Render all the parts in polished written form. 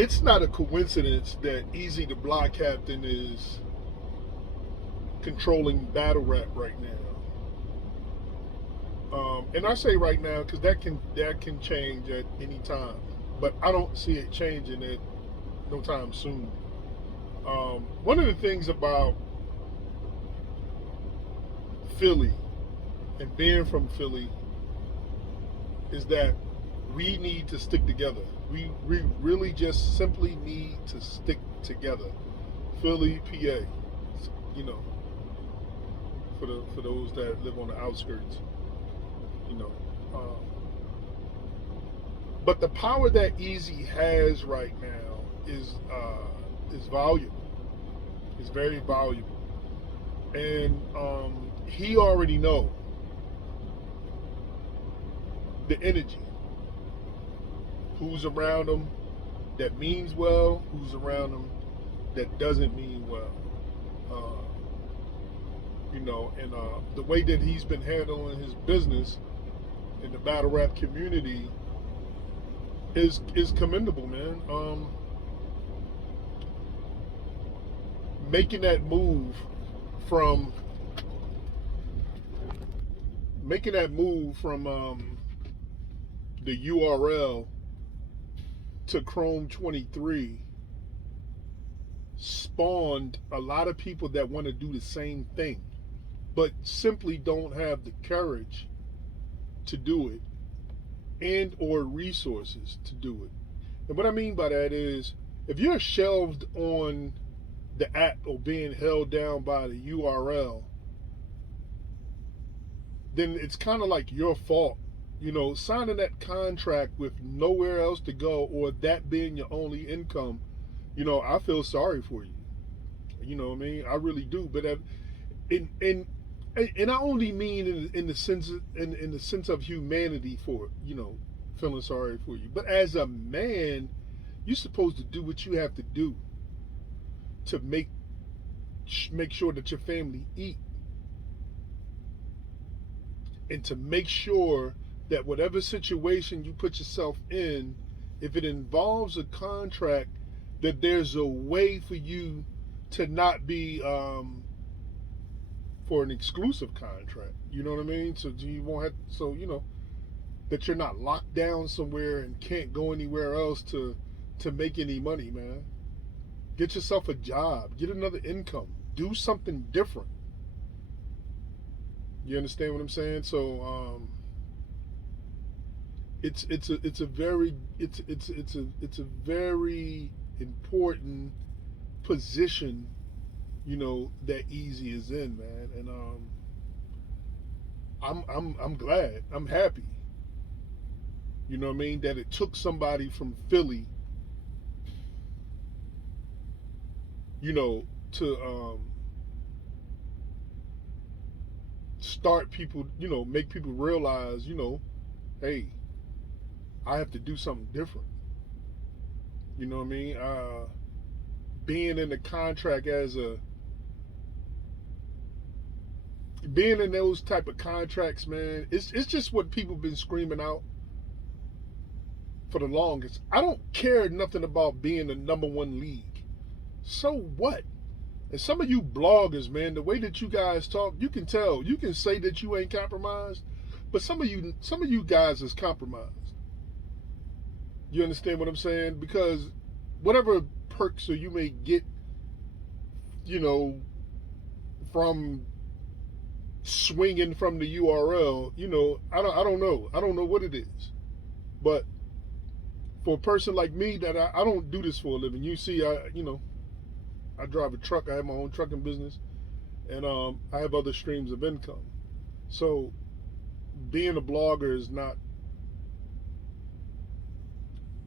it's not a coincidence that Eazy the Block Captain is controlling battle rap right now. And I say right now because that can change at any time, but I don't see it changing at no time soon. One of the things about Philly and being from Philly is that we need to stick together. We really just simply need to stick together. Philly, PA, you know, for those that live on the outskirts, you know. Um, but the power that Easy has right now is valuable. It's very valuable, and he already know the energy. Who's around him that means well? Who's around him that doesn't mean well? Uh, and the way that he's been handling his business in the battle rap community is commendable, man. Making that move from making that move from the URL to Chrome 23 spawned a lot of people that want to do the same thing, but simply don't have the courage to do it and or resources to do it. And what I mean by that is if you're shelved on the app or being held down by the URL, then it's kind of like your fault. Signing that contract with nowhere else to go or that being your only income, I feel sorry for you. You know what I mean? I really do. But in and I only mean in the sense in the sense of humanity for it, feeling sorry for you. But as a man, you're supposed to do what you have to do to make sure that your family eat, and to make sure that whatever situation you put yourself in, if it involves a contract, that there's a way for you to not be for an exclusive contract. You know what I mean? So you won't have that you're not locked down somewhere and can't go anywhere else to make any money, man. Get yourself a job, get another income, do something different. You understand what I'm saying? So it's a very important position, that Easy is in, man. And I'm glad, I'm happy. You know what I mean? That it took somebody from Philly, to start people, make people realize, hey, I have to do something different. You know what I mean? Being in the contract as a being in those type of contracts, man, it's just what people been screaming out for the longest. I don't care nothing about being the number one league. So what? And some of you bloggers, man, the way that you guys talk, you can tell. You can say that you ain't compromised, but some of you guys is compromised. You understand what I'm saying? Because whatever perks or you may get, you know, from swinging from the URL, I don't know. I don't know what it is. But for a person like me that I don't do this for a living. You see, I drive a truck. I have my own trucking business, and I have other streams of income. So being a blogger is not,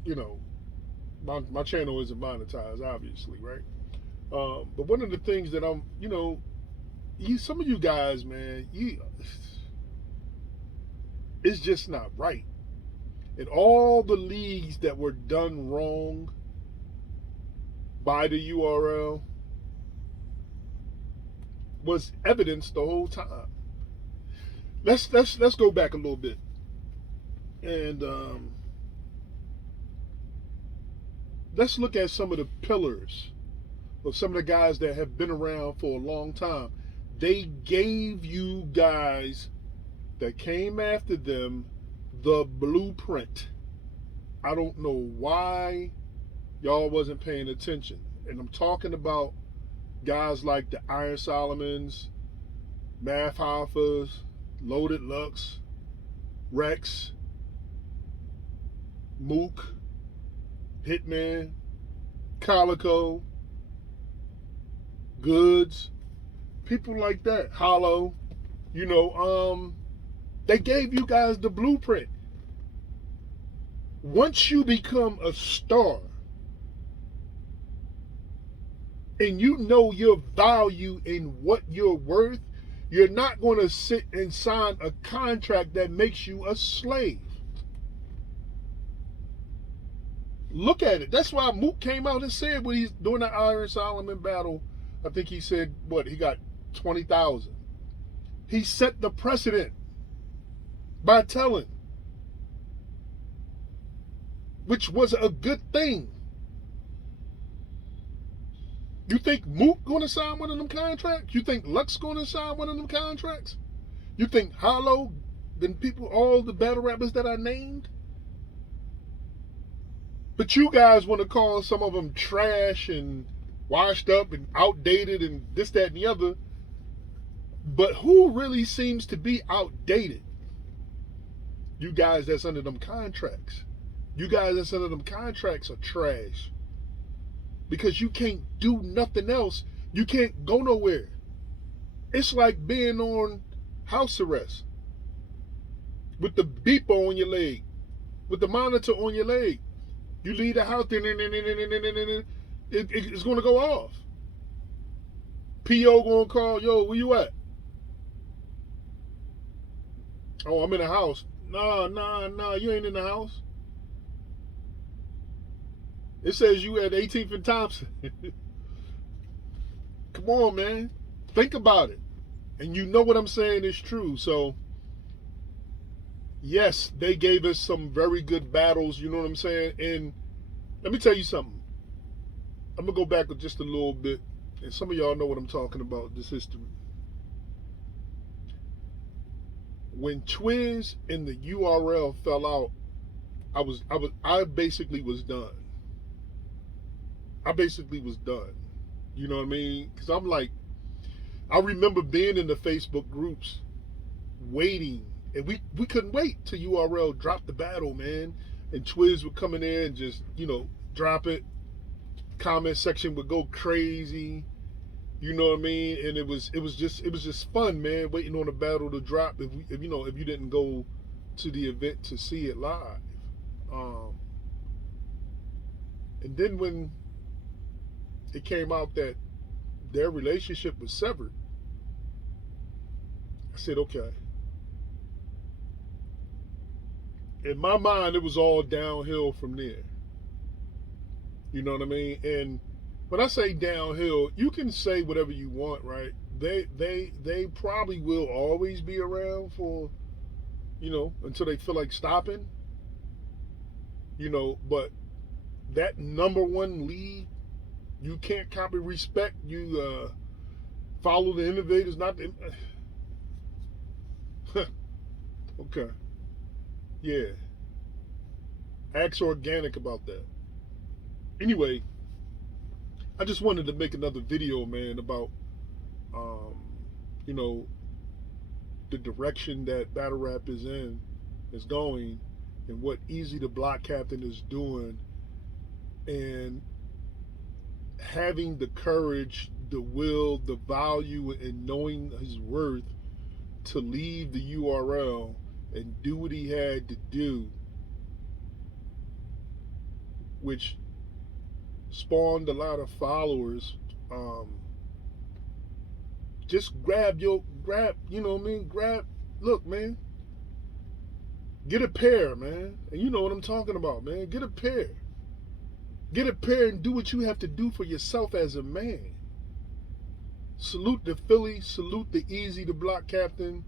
you know, my channel isn't monetized, obviously, right? But one of the things that some of you guys, man, it's just not right. And all the leagues that were done wrong by the URL was evidence the whole time. Let's go back a little bit, and let's look at some of the pillars of some of the guys that have been around for a long time. They gave you guys that came after them the blueprint. I don't know why y'all wasn't paying attention. And I'm talking about guys like the Iron Solomons, Math Hoffers, Loaded Lux, Rex, Mook, Hitman, Calico, Goods, people like that. Hollow, they gave you guys the blueprint. Once you become a star and you know your value and what you're worth, you're not going to sit and sign a contract that makes you a slave. Look at it. That's why Mook came out and said when he's doing the Iron Solomon battle, I think he said, he got 20,000. He set the precedent by telling, which was a good thing. You think Mook gonna sign one of them contracts? You think Lux gonna sign one of them contracts? You think Hollow, then people, all the battle rappers that I named? But you guys want to call some of them trash and washed up and outdated and this, that, and the other. But who really seems to be outdated? You guys that's under them contracts. You guys that's under them contracts are trash. Because you can't do nothing else. You can't go nowhere. It's like being on house arrest with the beeper on your leg, with the monitor on your leg. You leave the house, it's going to go off. PO going to call, yo, where you at? Oh, I'm in the house. Nah, you ain't in the house. It says you at 18th and Thompson. Come on, man. Think about it. And you know what I'm saying is true. So, yes, they gave us some very good battles. You know what I'm saying? And let me tell you something. I'm going to go back just a little bit. And some of y'all know what I'm talking about, this history. When Twiz and the URL fell out, I basically was done. You know what I mean? Because I'm like, I remember being in the Facebook groups waiting, and we couldn't wait till URL dropped the battle, man. And Twiz would come in there and just, drop it. Comment section would go crazy. You know what I mean? And it was just fun, man, waiting on the battle to drop if you didn't go to the event to see it live. And then when it came out that their relationship was severed, I said, okay. In my mind, it was all downhill from there. You know what I mean? And when I say downhill, you can say whatever you want, right? They probably will always be around for, until they feel like stopping. But that number one lead, you can't copy respect. You follow the innovators, not the. Okay. Yeah. Act organic about that. Anyway, I just wanted to make another video, man, about, the direction that battle rap is going, and what Eazy the Block Captain is doing, and having the courage, the will, the value, and knowing his worth to leave the URL and do what he had to do, which spawned a lot of followers. Just grab, look, man, get a pair, man, and you know what I'm talking about, man. Get a pair and do what you have to do for yourself as a man. Salute the Philly, salute the Eazy the Block Captain.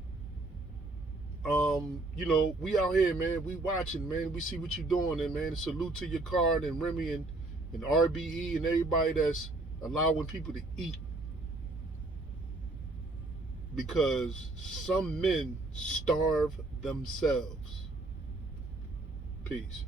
We out here, man. We watching, man. We see what you doing, and man, salute to your card and Remy and and RBE and everybody that's allowing people to eat because some men starve themselves. Peace.